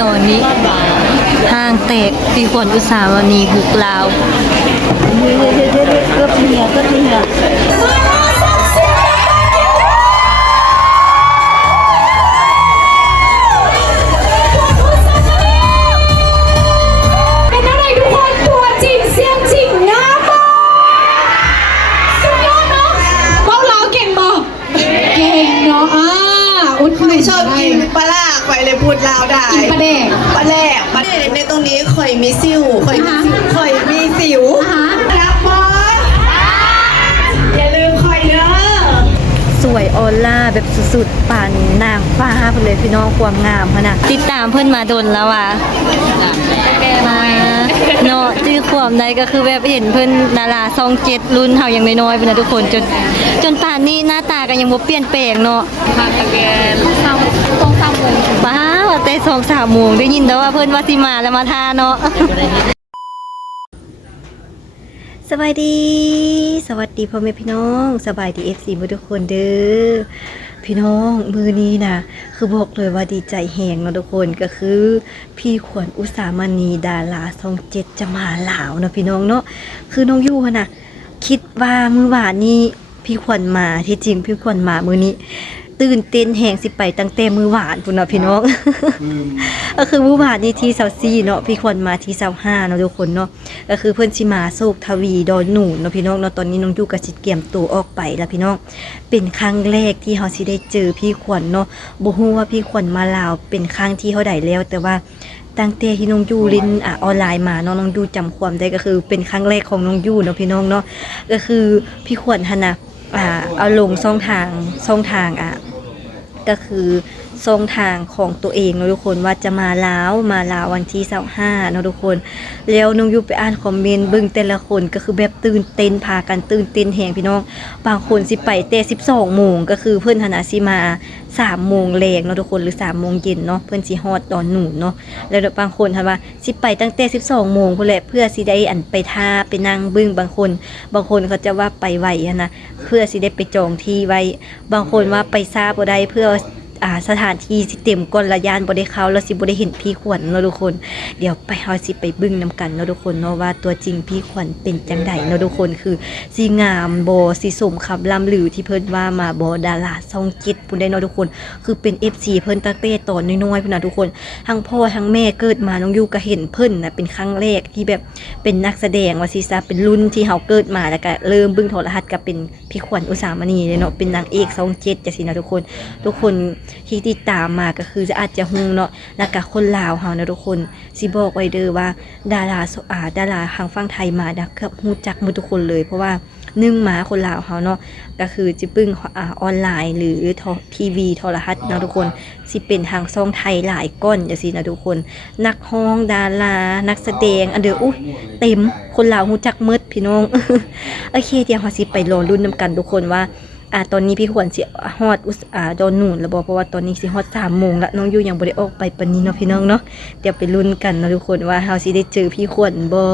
ตอนนี้ห้างแตกปีขวัญอุตสามณีบุกลาวเกือบเหียเป็นอะไรทุกคนตัวจริงเสียงจริงนะบอสุดยอดเนาะพวกเราเก่งบอเก่งเนาะอุ้นไม่ชอบ กินปลาล่าข่อยเลยพูดลาวได้ กินปลาแดก ปลาแหลกปลาแหลกในตรงนี้ข่อยมีสิวข่อยมีสิวรับบอสอย่าลืมข่อยเด้อ สวยออร่าแบบสุดๆป่านนางฟ้าไปเลยพี่น้องความงามพะนะติดตามเพื่อนมาโดนแล้วอ่ะมาเนาะที่ความใดก็คือแบบเห็นเพื่อนดาราซองเจ็ดรุ่นเฮายังน้อยๆไปนะทุกคนจนป่านนี้หน้าตาก็ยังบ่เปลี่ยนแปลงเนาะมาตะแกนต้อง3 โมงป้าว่าแต่2-3 โมงได้ยินแล้วว่าเพื่อนว่าสิมาแล้วมาทาเนาะสวัสดีพ่อแม่พี่น้องสบายดี FC หมดทุกคนเด้อพี่น้องมือนี้นะคือบอกเลยว่าดีใจแหงเนาะทุกคนก็คือพี่ขวัญอุสามณีดาราช่อง7จะมาลาวเนาะพี่น้องเนาะคือน้องยู่นะคิดว่ามื้อวานนี้พี่ขวัญมาที่จริงพี่ขวัญมามื้อนี้ตื่นเต้นแหงสิไปตั้งแต่มื้อวานพุ่นเนาะพี่น้อง ก็คือมื้อวานนี้ที่24เนาะพี่ขวัญมาที่25เนาะทุกคนเนาะก็คือเพิ่นสิมาโศกทวีดอนหนูเนาะพี่น้องเนาะตอนนี้น้องอยู่กับสิเตรียมตัวออกไปแล้วพี่น้องเป็นครั้งแรกที่เฮาสิได้เจอพี่ขวัญเนาะบ่ฮู้ว่าพี่ขวัญมาลาวเป็นครั้งที่เท่าใดแล้วแต่ว่าตั้งแต่ที่น้องยู่เล่นออนไลน์มาเนาะน้องยู่จำความได้ก็คือเป็นครั้งแรกของน้องยู่เนาะพี่น้องเนาะก็คือพี่ขวัญหั่นน่ะเอาลงช่องทางก็คือช่องทางของตัวเองเนาะทุกคนว่าจะมาลาววันที่25เนาะทุกคนแล้วน้องยูไปอ่านคอมเมนต์เบิ่งแต่ละคนก็คือแบบตื่นเต้นพากันตื่นเต้นแฮงพี่น้องบางคนสิไปแต่12 โมงก็คือเพิ่นหันน่ะสิมา3 โมงแลงเนาะทุกคนหรือ3 โมงเย็นเนาะเพิ่นสิฮอดตอนหนูเนาะแล้วบางคนหันว่าสิไปตั้งแต่12 โมงพุ่นแหละเพื่อสิได้อันไปท่าไปนั่งเบิ่งบางคนเขาจะว่าไปไวนะเพื่อสิได้ไปจองที่ไว้บางคนว่าไปช้าบ่ได้เพื่อสถานที่สิเต็มก่อนละยานบ่ได้เข้าแล้วสิบ่ได้เห็นพี่ขวัญเนาะทุกคนเดี๋ยวไปเฮาสิไปเบิ่งนํกันเนาะทุกคนเนาะว่าตัวจริงพี่ขวัญเป็นจังไดเนาะทุกคนคือสิงามบ่สิสมคำล่ำลือที่เพิ่นว่ามาบ่ดาราช่อง7พุ่นได้เนาะทุกคนคือเป็น FC เพิ่นตั้งแต่ตอนน้อยๆพุ่นน่ะทุกคนทั้งพ่อทั้งแม่เกิดมาน้องอยู่ก็เห็นเพิ่นน่ะเป็นครั้งแรกที่แบบเป็นนักแสดงว่าสิซะเป็นรุ่นที่เฮาเกิดมาแล้วก็เริ่มเบิ่งโทรทัศน์ก็เป็นพี่ขวัญอุสามณีเนาะเป็นนางเอกช่อง7จังซี่นะทุกคนที่ติดตามมาก็คือจะอาจจะฮู้เนาะแล้วก็คนลาวเฮานะทุกคนสิบอกไว้เด้อว่าดาราทางฝั่งไทยมาดักครับฮู้จักหมดทุกคนเลยเพราะว่า1มาคนลาวเฮาเนาะก็คือจิปึ้งออนไลน์หรือทีวีโทรทัศน์เนาะทุกคนสิเป็นทางช่องไทยหลายก้อนจังซี่นะทุกคนนักร้องดารานักแสดงอันเด้ออุ๊ยเต็มคนลาวฮู้จักหมดพี่น้อง โอเคเดี๋ยวเฮาสิไปรอลุ้นนำกันทุกคนว่าตอนนี้พี่ขวัญสิฮอดดอนหนูนแล้วบอกเพราะว่าตอนนี้สิฮอด3 โมงละน้องอยู่ยังบ่ได้ออกไปปานนี้เนาะพี่น้องเนาะเดี๋ยวไปลุ้นกันเนาะทุกคนว่าเฮาสิได้เจอพี่ขวัญบ่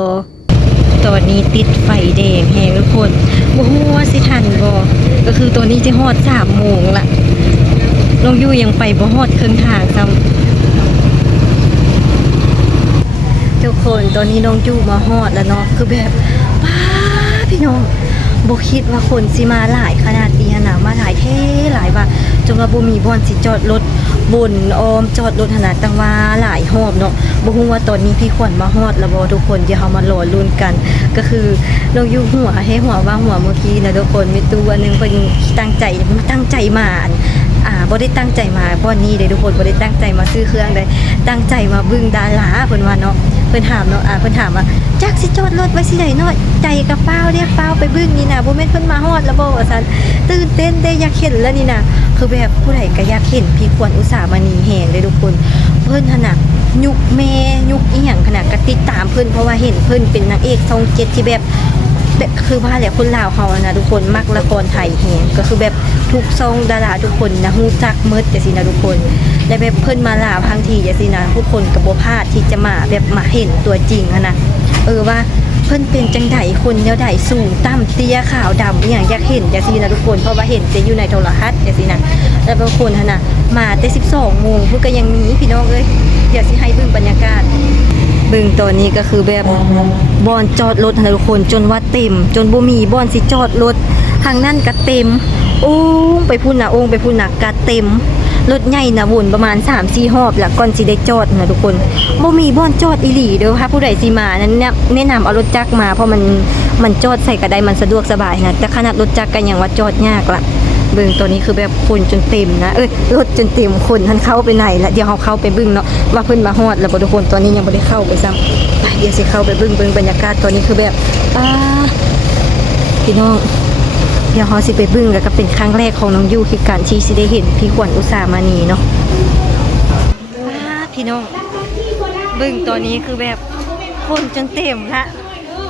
ตอนนี้ติดไฟแดงแฮงทุกคนบ่ฮู้ว่าสิทันบ่ก็คือตอนนี้สิฮอด3 โมงละน้องอยู่ยังไปบ่ฮอดครึ่งทางซ้ำทุกคนตอนนี้น้องอยู่มาฮอดแล้วเนาะคือแบบป้าพี่น้องบ่คิดว่าคนสิมาหลายขนาดนี้นะมาหลายหลายว่าจนว่าบ่มีบ่อนสิจอดรถบนจอดรถขนาดตั้งว่าหลายรอบเนาะบ่ฮู้ว่าตอนนี้พี่ขวัญมาฮอดแล้วบ่ทุกคนเดี๋ยวเฮามารอลุ้นกันก็คือน้องอยู่หัวว่าหัวเมื่อกี้นะทุกคนมีตัวนึงเพิ่นตั้งใจมาบ่ได้ตั้งใจมาบ่อนนี้เด้ทุกคนบ่ได้ตั้งใจมาซื้อเครื่องใดตั้งใจมาเบิ่งดาราเพิ่นว่าเนาะเพิ่นถามเนาะเพิ่นถามว่าจักสิจอดรถไว้สิได้เนาะใจกับเป้าเด้เป้าไปเบิ่งนี่น่ะบ่แม่นเพิ่นมาฮอดแล้วบ่ว่าซั่นตื่นเต้นเด้อยากเห็นแล้วนี่น่ะคือแบบผู้ใดก็อยากเห็นพี่ขวัญอุสามณีแฮงเลยทุกคนเพิ่นหั่นน่ะยุคแม่ยุคอีหยังขนาดก็ติดตามเพิ่นเพราะว่าเห็นเพิ่นเป็นนางเอกช่อง7ที่แบบแต่คือว่าแหละคนลาวเฮานะทุกคนมักละครไทยแฮงก็คือแบบทุกซองดาราทุกคนนะฮู้จักหมดจังซี่นะทุกคนและแบบเพิ่นมาลาวทั้งทีจังซี่นะทุกคนก็บ่พลาดที่จะมาแบบมาเห็นตัวจริงนะว่าเพิ่นเป็นจังไดคนแนวใดสูงต่ำเตี้ยขาวดำอีหยังอยากเห็นจังซี่นะทุกคนเพราะว่าเห็นแต่อยู่ในโทรทัศน์จังซี่นะแล้วบางคนหั่นน่ะมาแต่12 โมงเพิ่นก็ยังมีพี่น้องเอ้ย ดี๋ยวสิให้เบิ่งบรรยากาศเบิ่งตอนนี้ก็คือแบบบ่อนจอดรถนะทุกคนจนว่าเต็มจนบ่มีบ่อนสิจอดรถทางนั้นก็เต็มโอ้งไปพุ่นน่ะไปพุ่นน่ะก็เต็มรถใหญ่นะวนประมาณ 3-4 รอบแล้วก่อนสิได้จอดนะทุกคนบ่มีบ่อนจอดอีหลีเด้อถ้าผู้ใดสิมานั้นเนี่ยแนะนำเอารถจักรมาเพราะมันจอดใส่กระไดมันสะดวกสบายนะแต่ขนาดรถจักรก็ยังว่าจอดยากละเบิ่งตัวนี้คือแบบคนจนเต็มนะรถจนเต็มคนท่านเข้าไปไหนละเดี๋ยวเฮาเข้าไปเบิ่งเนาะว่าเพิ่นมาฮอดแล้วบ่ทุกคนตอนนี้ยังบ่ได้เข้าไปซ้ำไปเดี๋ยวสิเข้าไปเบิ่งบรรยากาศตอนนี้คือแบบพี่น้องเดี๋ยวเฮาสิไปเบิ่งแล้วก็เป็นครั้งแรกของน้องยูคือการที่สิได้เห็นพี่ขวัญอุสามานีเนาะพี่น้องเบิ่งตัวนี้คือแบบคนจนเต็มละ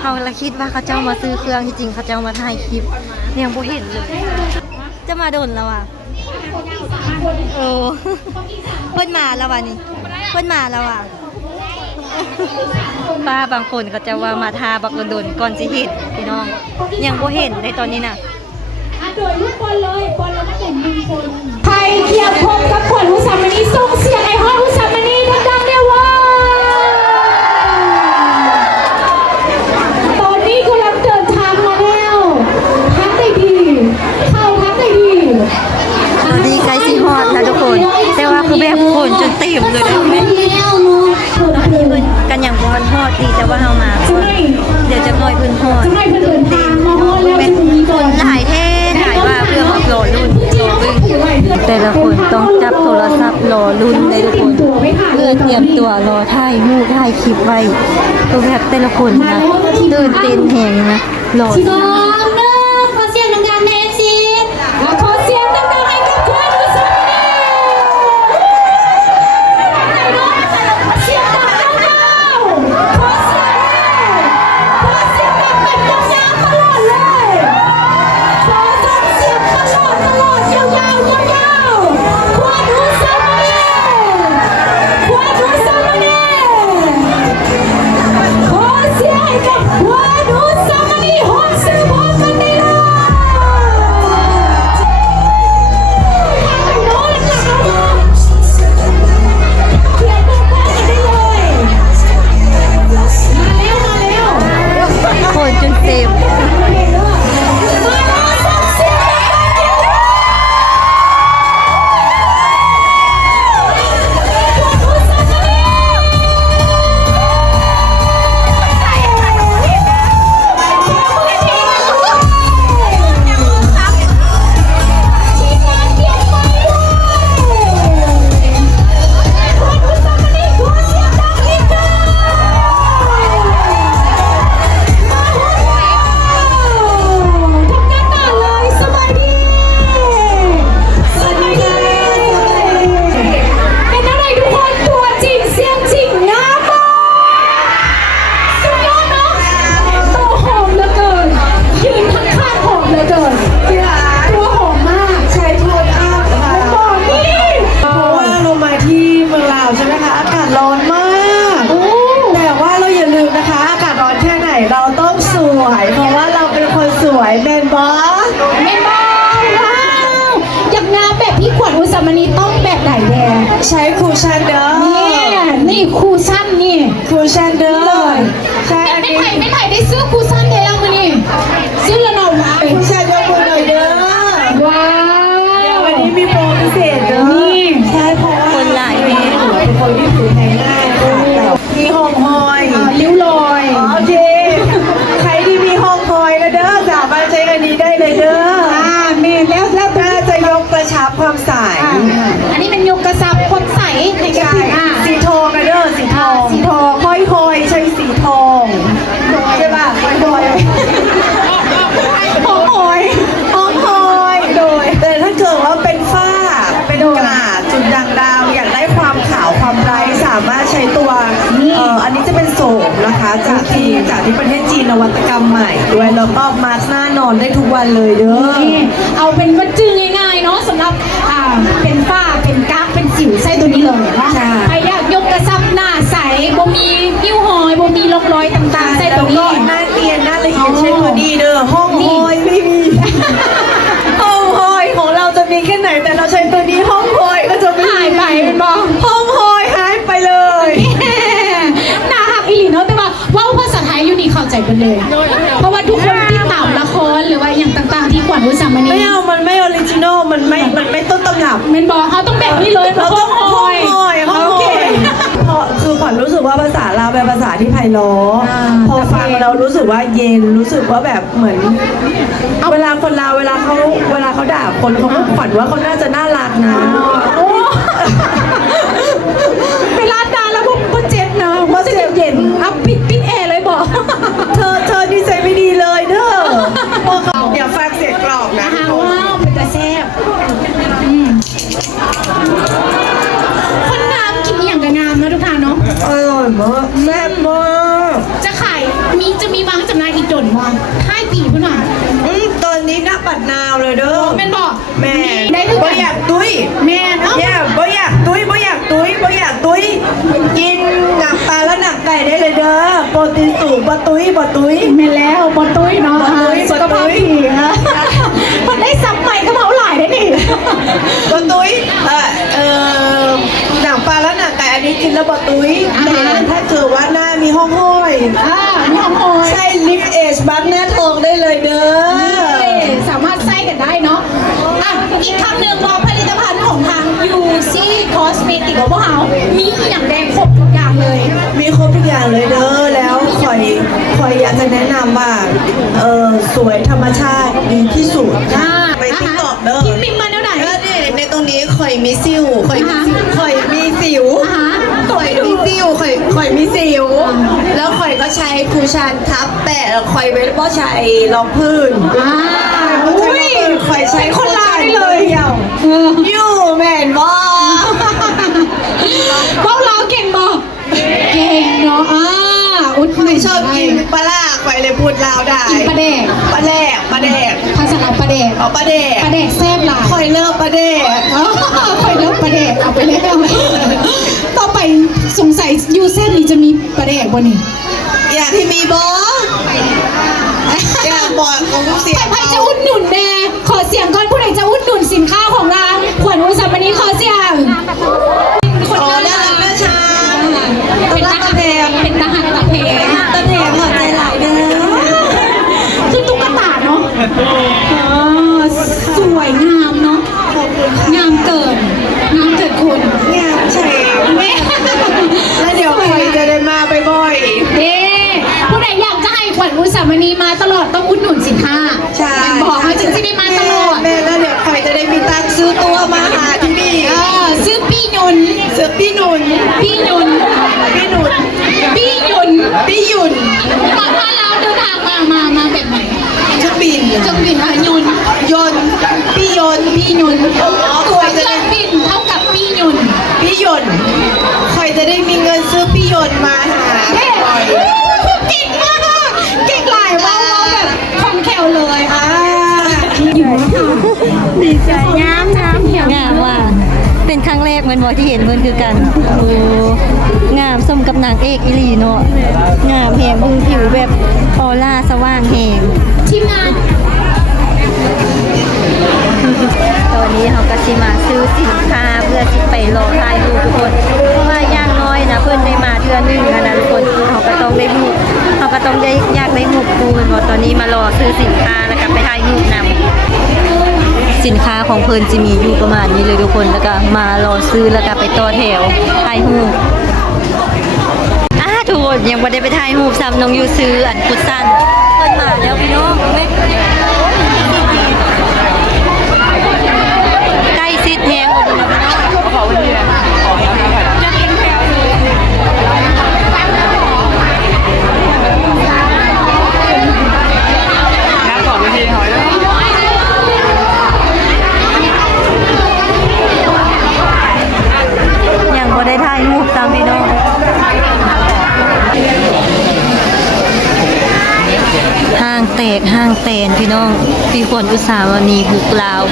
เฮาละคิดว่าเขาเจ้ามาซื้อเครื่องที่จริงเขาเจ้ามาถ่ายคลิปยังบ่เห็นเลยจะมาโดนแล้วอ่ะโอ้เพิ่นมาแล้วว่ะนี่เพิ่นมาแล้วอ่ะป้าบางคนเขาจะว่ามาทาบักโดนก่อนสิเห็นพี่น้องยังบ่เห็นในตอนนี้น่ะ โดยทุกคนเลยบอลแล้วก็แต่งดึงคนใครเคียร์พบกับขวัญอุสามณีส่งเสียงไอ้ฮอตอุสามณีดังๆเดียวว่าตอนนี้กำลังเดินทางมาแล้วทักได้ดีเข้าทักได้ดี ตอนนี้ใกล้สิฮอดนะทุกคนแต่ว่าคือแบบคนจนเต็มเลยนะ แล้วเนาะเธอนะเธอ กันอย่างบ่ฮอดดีแต่ว่าเฮามาเดี๋ยวจะน้อยเพิ่นฮอด จะไม่เดินทางมาฮอตแล้ว เป็น จะมี ค ก่อน นหลายแท้หลายว่าเพื่อมาโปรรุ่นรอเบิ่งแต่ละคนต้องจับโทรศัพท์รอรุ่นเลยทุกคนเพื่อเตรียมตัวรอถ่ายรูปถ่ายคลิปไว้ตัวแบบแต่ละคนนะตื่นเต้นแฮงนะรอ สองหนึ่งขอเสียงดังๆในเอฟซีขอเสียงดังๆให้กับขวัญอุสามณีเสียงดังๆขอเสียงดังแบบยาวๆตลอดเลยขอส่งเสียงตลอดยาวๆขวัญอุสามณีขวัญอุสามณีขอเสียงให้กับขวัญอุสามณีฮอตสื่อพร้อมกันได้เลยโน้ตหลังๆเอาเขียนบนแผ่นกันได้เลยมาแล้ว คนจนเต็ม มาแล้วส่งเสียงเป็นอะไรทุกคนตัวจริงเสียงจริงงามมากสุดยอดเนาะตัวหอมเหลือเกินยืนข้างๆหอมเหลือเกินตัวหอมมาก ใช้โทนอัพค่ะ หอมนี่ เพราะว่าเรามาที่เมืองลาวใช่ไหมคะ อากาศร้อนมาก โอ้ แต่ว่าเราอย่าลืมนะคะ อากาศร้อนแค่ไหนเราต้องสวย เพราะว่าเราเป็นคนสวยเมนบอส ไม่บ้าว้าวอยากงามแบบพี่ขวัญอุสามณีต้องแบบไหนแดง ใช้คูชั่นเด้อ นี่คูชั่นนี่ คูชั่นเด้อใช่อัน ไม่ นี้ ไผ่ได้ซื้อคูชั่นเดียวมานี่ซื้อละหน่อย คูชั่นยกมือหน่อยเด้อ ว้าว วันนี้มีโปรพิเศษเด้อ นี่ ใช่เพราะว่า คนหลายแฮง เป็นคนที่ผิวแห้งง่ายค่ะแต่มีหอมหอย ริ้วรอย โอเค ใครที่มีห้องคอยนะเด้อสามารถใช้อันนี้ได้เลยเด้อ เมนแล้ว น่าจะยกกระชับความใส อันนี้เป็นยกกระซับคนใสในกระ ใช่ ติก สีทองนะเด้อสีทอง สีทอง คอยคอยใช้สีทองใช่ป่ะคอยคอยห้องคอยห้องคอยโดย แต่ถ้าเกิดว่าเป็นฝ้าเป็นกระจุดด่างดาวอยากได้ความขาวความไบรท์สามารถใช้ตัวอันนี้จะเป็นโสมนะคะจากที่ประเทศจีนนวัตกรรมใหม่ด้วยแล้วก็มาสก์หน้านอนได้ทุกวันเลยเด้อ นี่เอาเป็นวัตจือง่ายๆเนาะสำหรับเป็นฝ้าเป็นกากเป็นสิวใส่ตัวนี้เลยเนาะ ใช่ ใครอยากยกกระซับหน้าใสบ่มีนิ้วหอยบ่มีร่องรอยต่างๆใส่ตัวนี้ หน้าเตียนหน้าละเอียดใช้ตัวดีเด้อห้องคอยไม่มี ห้องคอยของเราจะมีแค่ไหนแต่เราใช้ตัวนี้ห้องคอยก็จะไม่มี หายไปเป็นบ่ ห้องคอยหายไปเลย นเลย เพราะว่าทุกคนที่ตามละครหรือว่าอย่างต่างๆที่ขวัญอุสามณี ไม่เอามันไม่ออริจินอลมันไม่ต้นตำรับ เมนบอกเขาต้องแบบนี้เลย เราต้อง ห้อย ห้อยเพราะคือขวัญรู้สึกว่าภาษาเราวเป็นภาษาที่ไพเราะพอฟังเรารู้สึกว่าเย็นรู้สึกว่าแบบเหมือนเวลาคนเราวเวลาเขาด่าคนเขาก็ขวัญว่าเขาน่าจะน่ารักนะ โอ้เวลาด่าแล้วพวกเจ็บนะว่าจะเย็นๆอัพปิดแอร์เลยบอก เธอนิสัยไม่ดีเลยเด้อเดี๋ยวฟังเสียงกรอบนะ นะคะว้าวเป็นตาแซ่บคนงามกินอย่างกับงามนะทุกท่านเนาะ อร่อยมากแซ่บมาก จะขายจะมีวางจำหน่ายอีกจนมองค่ายปีพุ่นหน่อย ตอนนี้หน้าปัดนาวเลยเด้อ แม่นบอก แม่ ได้ทุก บ่อยากตุ้ย แม่เนาะ เนี่ยบ่อยากตุ้ยกินหนังปลาและหนังไก่ได้เลยเด้อโปรตีนสูงบ่ตุ้ย แม่แล้วบอตุ้ยเนาะ บ่ตุ้ย สุขภาพดีนะมันได้ซับใหม่ก็เผาหลายได้นี่ บ่ตุ้ยหนังปลาและหนังไก่อันนี้กินแล้วบ่ตุ้ยแต่ถ้าเกิดว่าหน้ามีห้องห้อย นี่ของโอย ใช่ลิปเอชบัคหน้าทองได้เลยเด้อ สามารถใส่กันได้เนาะอ่ะอีกคำหนึ่งรองผลิตภัณฑ์ของทาง UC Cosmetic ของพวกเขามีอย่างแดงครบทุกอย่างเลย มีครบทุกอย่างเลยเด้อแล้วคอยอยากจะแนะนำว่าสวยธรรมชาติดีที่สุดไปติ๊กต็อกเด้อ พิมพ์มาเท่าไหร่ นี่ในตรงนี้คอยมีสิวคอยมีสิว อ่าฮะ คอยมีสิวคอยมีสิว แล้วคอยก็ใช้คูชันทับแปะแล้วคอยเว้นก็ใช้รองพื้น อุ้ย คอยใช้ คนลาวได้เลย เดียวยูแมนบอ พวกเราเก่งบอกเก่งเนาะอุ้ย ไม่ชอบกินปลาร้าคอยเลยพูดลาวได้ กินปลาแดก ปลาแดก ภาษาลาวปลาแดก เอาปลาแดก ปลาแดกแซ่บหลาย คอยเลิกปลาแดก คอยเลิกปลาแดกเอาไปเลยต่อไปสงสัยยูเส้นนี้จะมีปลาแดกบ่นี่ อยากให้มีบออยากบอกของลูกเสีย ใครจะอุดหนุนแน่ขอเสียงก่อนผู้ใดจะอุดหนุนสินค้าของเราขวัญอุสามณีขอเสียง โอ้น่ารักน่าชัง เป็นทหารเป็นทหารตะเพง ตะเพงหัวใจหลายเด้อ คือตุ๊กตาเนาะสวยงามเนาะงามเกินคุณ งามใช่ แม่ แล้วเดี๋ยวใครจะได้มาบ่อย เด้ผู้ใดอยากจะให้ขวัญอุสามณีมาตลอดต้องอุดหนุนสินค้า ๆใช่ บอกเขาจึงจะได้มาตลอด แม่แล้วเดี๋ยวใครจะได้มีตังค์ซื้อตัวมาหาที่นี่ ซื้อปี้ยน ซื้อพี่หนุน ปี้ยน พี่หนุน ปี้ยน พี่หยุน ตอนว่าเราเดินทางมาแบบไหน ชุดบิน เครื่องบินยนต์ ยนต์พี่ยนต์ ปี้ยน ตัว เค จะ รื่ ได้ องบินเท่ากับปี้ยน พี่ยนต์ใครจะได้มีเงินซื้อพี่ยนต์มาหา เฮ้เก่งมากอะเก่งหลายว่าแบบคล่องแคล่วเลยอยู่นะคะ ดีใจ งามเหี่ยว งามว่ะเป็นครั้งแรกเหมือนบอที่เห็นเพิ่นคือกันโอ้งามสมกับนางเอกอีหลีเนาะงามแหงมือผิวแบบออร่าสว่างแหง ทีมงาน ตอนนี้เขาก็สิมาซื้อสินค้าเพื่อสิไปรอถ่ายรูปทุกคนเพราะว่าอย่างน้อยนะเพิ่นได้มาเทื่อนึงนะทุกคนเขาก็ต้องได้รูปเขาก็ต้องได้อยากได้รูปคู่เพราะตอนนี้มารอซื้อสินค้าแล้วก็ไปถ่ายรูปนำสินค้าของเพิ่นจะมีอยู่ประมาณนี้เลยทุกคนแล้วก็มารอซื้อแล้วก็ไปต่อแถวถ่ายรูปทุกคนยังบ่ได้ไปถ่ายรูปซ้ำน้องอยู่ซื้ออันพุดสั้นเพิ่นมาแล้วพี่น้องแม่ใกล้ซิดแฮงออกมาพี่น้องยังบ่ได้ถ่ายรูปตามพี่น้องห้างแตกห้างแตนพี่น้องปีขวัญอุสามณีบุกลาว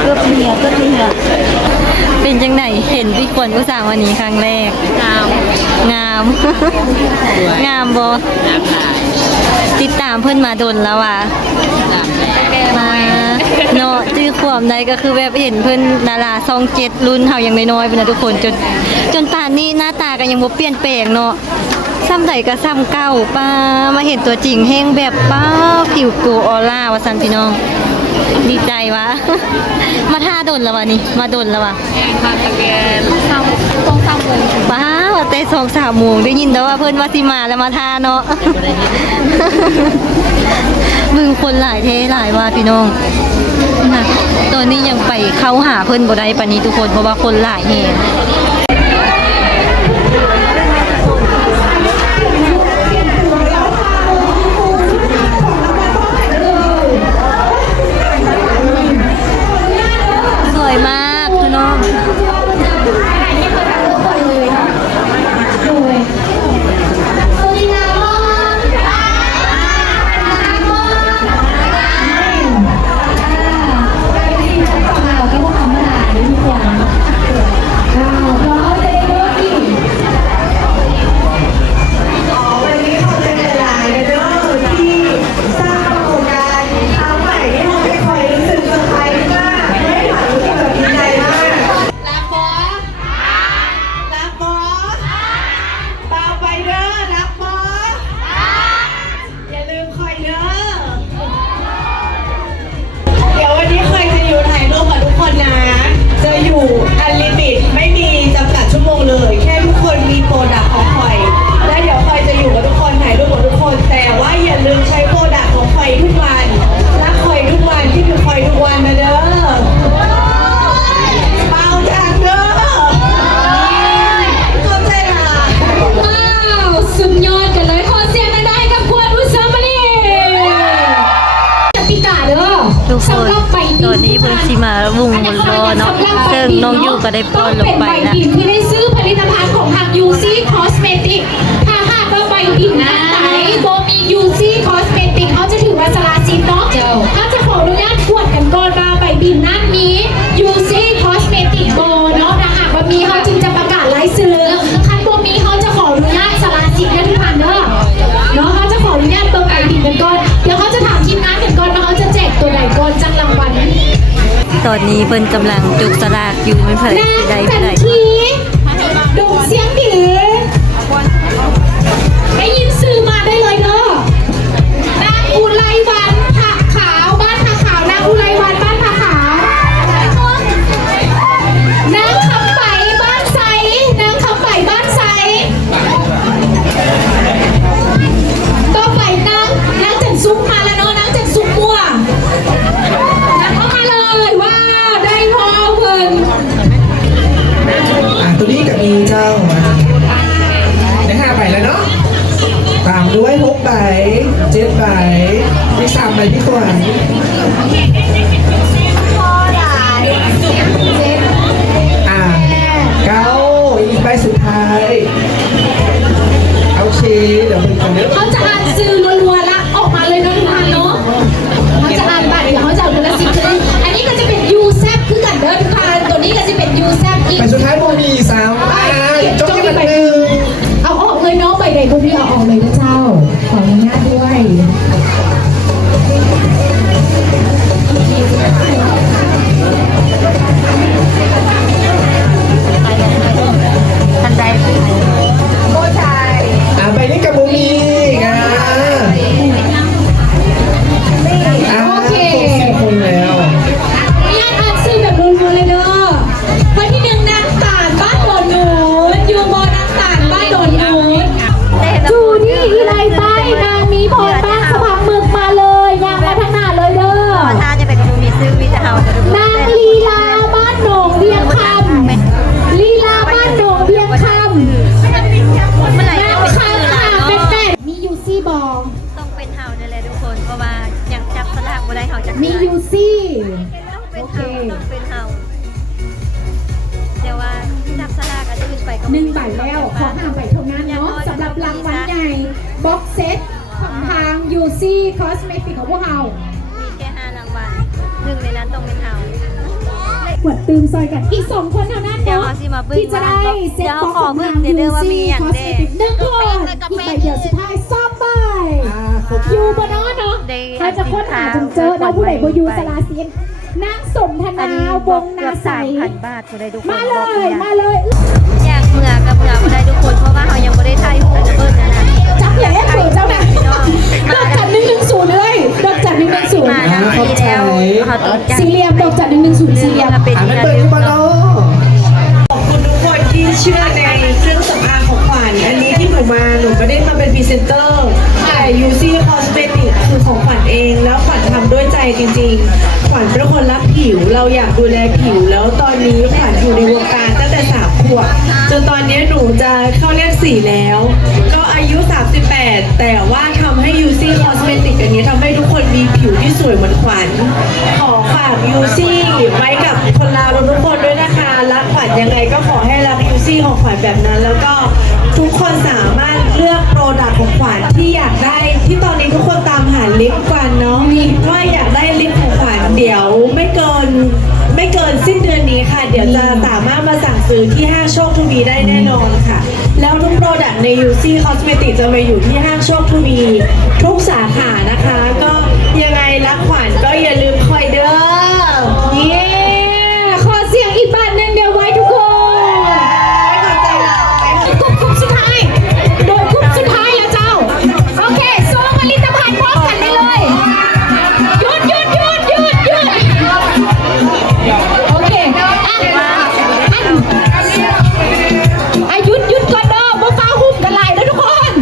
เกือบเมียเป็นจังไหนเห็นพี่ขวัญอุสามณีครั้งแรกงามงาม งามบ่ติดตามเพิ่นมาดนแล้วว่ะมาเนาะจื้อความใดก็คือแบบเห็นเพิ่นดาราช่อง7รุ่นเฮายังน้อยๆเป็นนะทุกคนจนป่านนี้หน้าตาก็ยังบ่เปลี่ยนแปลงเนาะ ซ้ำใดก็ซ้ำเก่าป้ามาเห็นตัวจริงแห้งแบบป้าผิวโกออร่าว่าซั่นพี่น้องดีใจวะ มาท่าดนแล้ววะนี่มาดนแล้ววะป้าว่าแต่2-3 โมงได้ยินแล้วว่าเพิ่นว่าสิมาแล้วมาท่าเนาะ มึงคนหลายเทหลายว่าพี่น้องนะตอนนี้ยังไปเข้าหาเพิ่นบ่ได้ปานนี้ทุกคนเพราะว่าคนหลายแฮงสวยมากพี่น้อง วันนี้ขอบใจหลายๆเด้อที่สร้างปรากฏการณ์ครั้งใหม่ที่ทำให้คอยรู้สึกเซอร์ไพรส์มากไม่ได้ถ่ายรูปแบบดีใจมากรักบอรักบอเบาไปเด้อรักบออย่าลืมคอยเด้อเดี๋ยววันนี้คอยจะอยู่ถ่ายรูปกับทุกคนนะจะอยู่อันลิมิตไม่มีจำกัดชั่วโมงเลยแค่ทุกคนมีโปรดักต์ของคอยและเดี๋ยวคอยจะอยู่กับทุกคนถ่ายรูปกับทุกคนแต่ว่าอย่าลืมใช้โปรดักต์ของคอยทุกวันรักคอยทุกวันที่เป็นคอยทุกวันนะเด้อเบาจังเด้อเข้าใจล่ะ ว้าวสุดยอดกันเลยขอเสียงได้กับควรอุสามณีกติกาเด้อ ทุกคน สำหรับใบ ตอนนี้เพิ่นสิมาวงบนรอเนาะซึ่งน้องยูก็ได้ป้อนลงไป ต้องเป็นใบ แล้ว บินที่ได้ซื้อผลิตภัณฑ์ของทาง UC Cosmetic ถ้าหากว่าใบบินนั้นไหนโบมี UC Cosmetic เขาจะถือว่าสลาซินเนาะเขาจะขออนุญาตขวดกันก่อนว่าใบบินนั้นมี UC Cosmetic โบเนาะถ้าหากว่ามีเขาจึงจะประกาศไลฟ์ซื้อคันโบมีเขาจะขออนุญาตสลาซินได้ทุกพันเด้อเนาะเขาจะขออนุญาตเบอร์ใบบินกันก่อนเดี๋ยวเขาจะถามทีมงานกันก่อนว่าเขาจะแจกตัวไหนก่อนจังรางวัล ตอนนี้เพิ่นกำลังจุกสลากอยู่ไม่เผย นาง สิได้ จั บ่ น ได้ ทีดงเสียงดีได้ยินสื่อมาได้เลยเด้อนางอุไรวันผักขาวบ้านผักขาวนางอุไรวันบ้านผักขาวนางคำไปบ้านใสนางคำไปบ้านใสต่อไปนางจันซุกมาแล้วเนาะนางจันซุกมั่วนางเข้ามาเลยว้าวได้พอเพิ่น ตัวนี้กับมีเจ้าได้5 ใบแล้วเนาะตามด้วย6 ใบ 7 ใบมี3 ใบพี่ขวัญ9อีกใบสุดท้ายโอเคเดี๋ยวเป็นคนเดียว เขาจะอ่านซื้อรัวๆละออกมาเลยเนาะทุกท่านเนาะเขาจะอ่านบัตรเดี๋ยวเขาจะเอาตัวละ10เลยอันนี้ก็จะเป็นยูแซบคือกันเด้อทุกท่านตัวนี้ก็จะเป็นยูแซบอีก ใบสุดท้ายโมมี3 ใบจบที่มันหนึ่ง เอาออกเลยเนาะใบใดพวกนี้เอาออกเลยนะเจ้าขออนุญาตด้วย ทันใด ใบนี้กับโมมีโอเค 60 คนแล้ว ญาติอ่านซื้อแบบรัวๆเลยเด้อวันที่1นางตาลบ้านโดนนูนยูโบนางตาลบ้านโดนนูนจูนี่อีไลใต้นางมีพรบ้านสะพังมึกมาเลยยางมาทางหน้าเลยเด้อ ถ้าจะไปกับมีซื้อมีจะเฮาจะดู นางลีลาบ้านโหนงเวียงคำลีลาบ้านโหนงเวียงคำ เมื่อไหร่ นาง จะเป็น คำ ชื่อ ค่ะ ล่ะ เป็น เนาะ มียูซี่บอล ต้องเป็นเฮานี่แหละทุกคนเพราะว่ายังจับสลากบ่ได้เฮาจะ มียูซี่ ต้องเป็นเฮาต้องเป็นเฮาแต่ว่าจับสลากอันอื่นไปก็ หนึ่งใบแล้วขอ5ใบเท่านั้นเนาะสำหรับรางวัลใหญ่บ็อกเซตของทางยูซี่คอสเมติกของพวกเรา มีแค่5รางวัลหนึ่งในนั้นต้องเป็นเฮา ขวดตื่มซอยกันอีก2คนเท่านั้น เดี๋ยว เนาะ เอาสิมาเบิ่ง ที่จะได้เซ็ตบ็อกของทาง เดี๋ยว ยู ขอเบิ่ง ซี่ เดี๋ยวเด้อว่ามี ค อย่าง อส เด้ เมติก1 คนอีกใบเดียวสุดท้าย2ใบยูบเนอะเนาะใครจะค้นหาจนเจอเราผู้ใดบยูสลาเซียนนางสมธ อัน นา นี้ วงนาใส 3,000 บาทก็ได้ทุกคน มาเล บอก ย อย่าง มาเลย อยากเมื่อกับเมื่อบ่ได้ทุกคนเพราะว่าเฮายังบ่ได้ถ่ายรูปกับเบิ่นนะ นเตอร์แต่ UC Cosmetic คือของขวัญเองแล้วขวัญทำด้วยใจจริงๆ ขวัญเป็นคนรักผิวเราอยากดูแลผิวแล้วตอนนี้ขวัญอยู่ในวงการตั้งแต่3 ขวบจนตอนนี้หนูจะเข้าเลข4แล้ว ก็อายุ 38 แต่ว่าทำให้ UC Cosmetic อันนี้ทำให้ทุกคนมีผิวที่สวยเหมือนขวัญขอฝาก UC ไว้กับคนลาวทุกคนด้วยนะคะรักขวัญยังไงก็ขอให้รัก UC ของขวัญแบบนั้น แล้วก็ทุกคนสามารถเลือกโปรดักต์ของขวัญที่อยากได้ที่ตอนนี้ทุกคนตามหาลิปกันเนาะว่าอยากได้ลิปของขวัญเดี๋ยวไม่เกินสิ้นเดือนนี้ค่ะ เดี๋ยวจะสามารถมาสั่งซื้อที่ห้างโชคทวีได้แน่นอนค่ะ แล้วทุกโปรดักต์ใน UC Cosmetic จะมาอยู่ที่ห้างโชคทวีทุกสาขานะคะ ก็ยังไงรักขวัญก็อย่าลืมคอยเด้อ เย้ขอเสียงอีกบาทหนึ่งเดียวไว้ทุกคนกลุ่มสุดท้ายโดยกลุ่มสุดท้ายแล้วเจ้าโอเคส่งผลิตภัณฑ์พร้อมกันได้เลยหยุดโอเคหยุดก่อนเด้อบ่ฟ้าหุ่มกันหลายนะทุกคน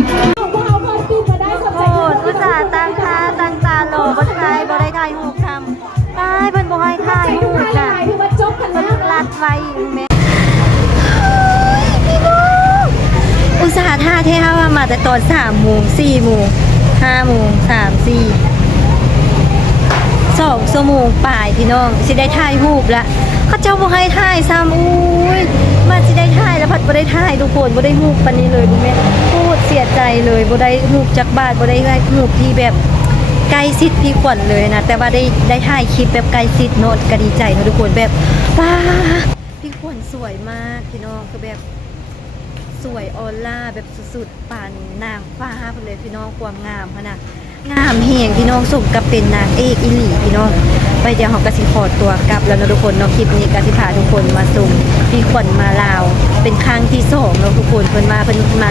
ว้าวพอขึ้นมาได้ขอบใจ โอ้อุตส่าห์ตั้งค่าตั้งตาโหลบ่ทายบ่ได้ถ่ายรูปทำตายเพิ่นบ่ให้ถ่ายรูปน่ะ ที่ว่าจบกันแล้ว ลัดไว้แม่อุตส่าห์ท่าเท่าว่ามาแต่ตอน3 โมง 4 โมง 5 โมง 3 4 2 ชั่วโมงป่ายพี่น้องสิได้ถ่ายรูปละเขาเจ้าบ่ให้ถ่ายซ้ำอุ้ยมาสิได้ถ่ายแล้วพัดบ่ได้ถ่ายทุกคนบ่ได้รูปปานนี้เลยบุแม่พูดเสียใจเลยบ่ได้รูปจักบาทบ่ได้รูปที่แบบใกล้ชิดพี่ขวัญเลยนะแต่ว่าได้ถ่ายคลิปแบบใกล้ชิดเนาะก็ดีใจเนาะทุกคนแบบว้าพี่ขวัญสวยมากพี่น้องคือแบบสวยออร่าแบบสุดๆปานนางฟ้าไปเลยพี่น้องความงามพะนะงามแหงพี่น้องสมกับเป็นนางเอกอีหลีพี่น้องไปเดี๋ยวเราก็สิขอตัวกลับแล้วนะทุกคนเนาะคลิปนี้ก็สิพาทุกคนมาส่งพี่ขวัญมาลาวเป็นครั้งที่2เนาะทุกคนเพิ่นมา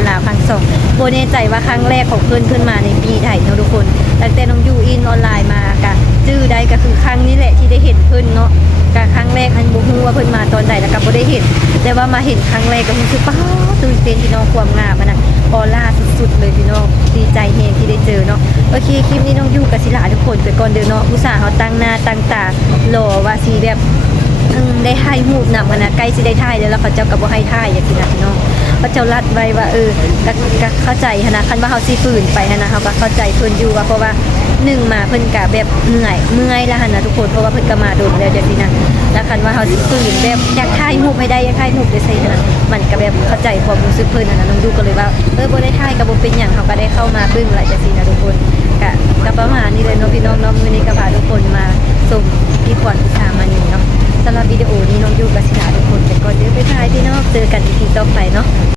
ลาวครั้ง2บ่แน่ใจว่าครั้งแรกของเพิ่นมาในปีใดเนาะทุกคนตั้งแต่น้องยูอินออนไลน์มากะจื้อได้ก็คือครั้งนี้แหละที่ได้เห็นเพิ่นเนาะกะครั้งแรกอันบ่ฮู้ว่าเพิ่นมาตอนใดแล้วก็บ่ได้เห็นแต่ว่ามาเห็นครั้งแรกก็รู้สึกป้าตื่นเต้นพี่น้องความงามอะนะออร่าสุดๆเลยพี่น้องดีใจแฮงที่ได้เจอเนาะโอเคคลิปนี้น้องยูกับศิลาทุกคนไปก่อนเด้อเนาะอุตส่าห์เฮาตั้งหน้าตั้งตารอว่าสิแบบได้ถ่ายรูปนำกันนะใกล้สิได้ถ่ายแล้วเขาเจ้าก็บ่ให้ถ่ายอย่างที่นะพี่น้องเขาเจ้ารัดไว้ว่าก็เข้าใจหั้นนะคันว่าเฮาสิฝืนไปหั้นนะเฮาก็เข้าใจเพิ่นอยู่ว่าเพราะว่า1มาเพิ่นก็แบบเมื่อยแล้วหั้นนะทุกคนเพราะว่าเพิ่นก็มาโดนแล้วจังซี่นะแล้วคันว่าเฮาสิฝืนแบบอยากถ่ายรูปให้ได้อยากถ่ายรูปได้ใส่นะมันก็แบบเข้าใจความรู้สึกเพิ่นนะน้องดูก็เลยว่าบ่ได้ถ่ายก็บ่เป็นหยังเฮาก็ได้เข้ามาเบิ่งหลายจังซี่นะทุกคนก็ประมาณนี้เลยเนาะพี่น้องเนาะมื้อนี้ก็พาทุกคนมาส่งพี่ขวัญอุตสาหมานี่เนาะสำหรับวิดีโอนี้น้องยูกับศิลาทุกคนไปก่อนเด้อไปถ่ายพี่น้องเจอกันอีกทีต่อไปเนาะ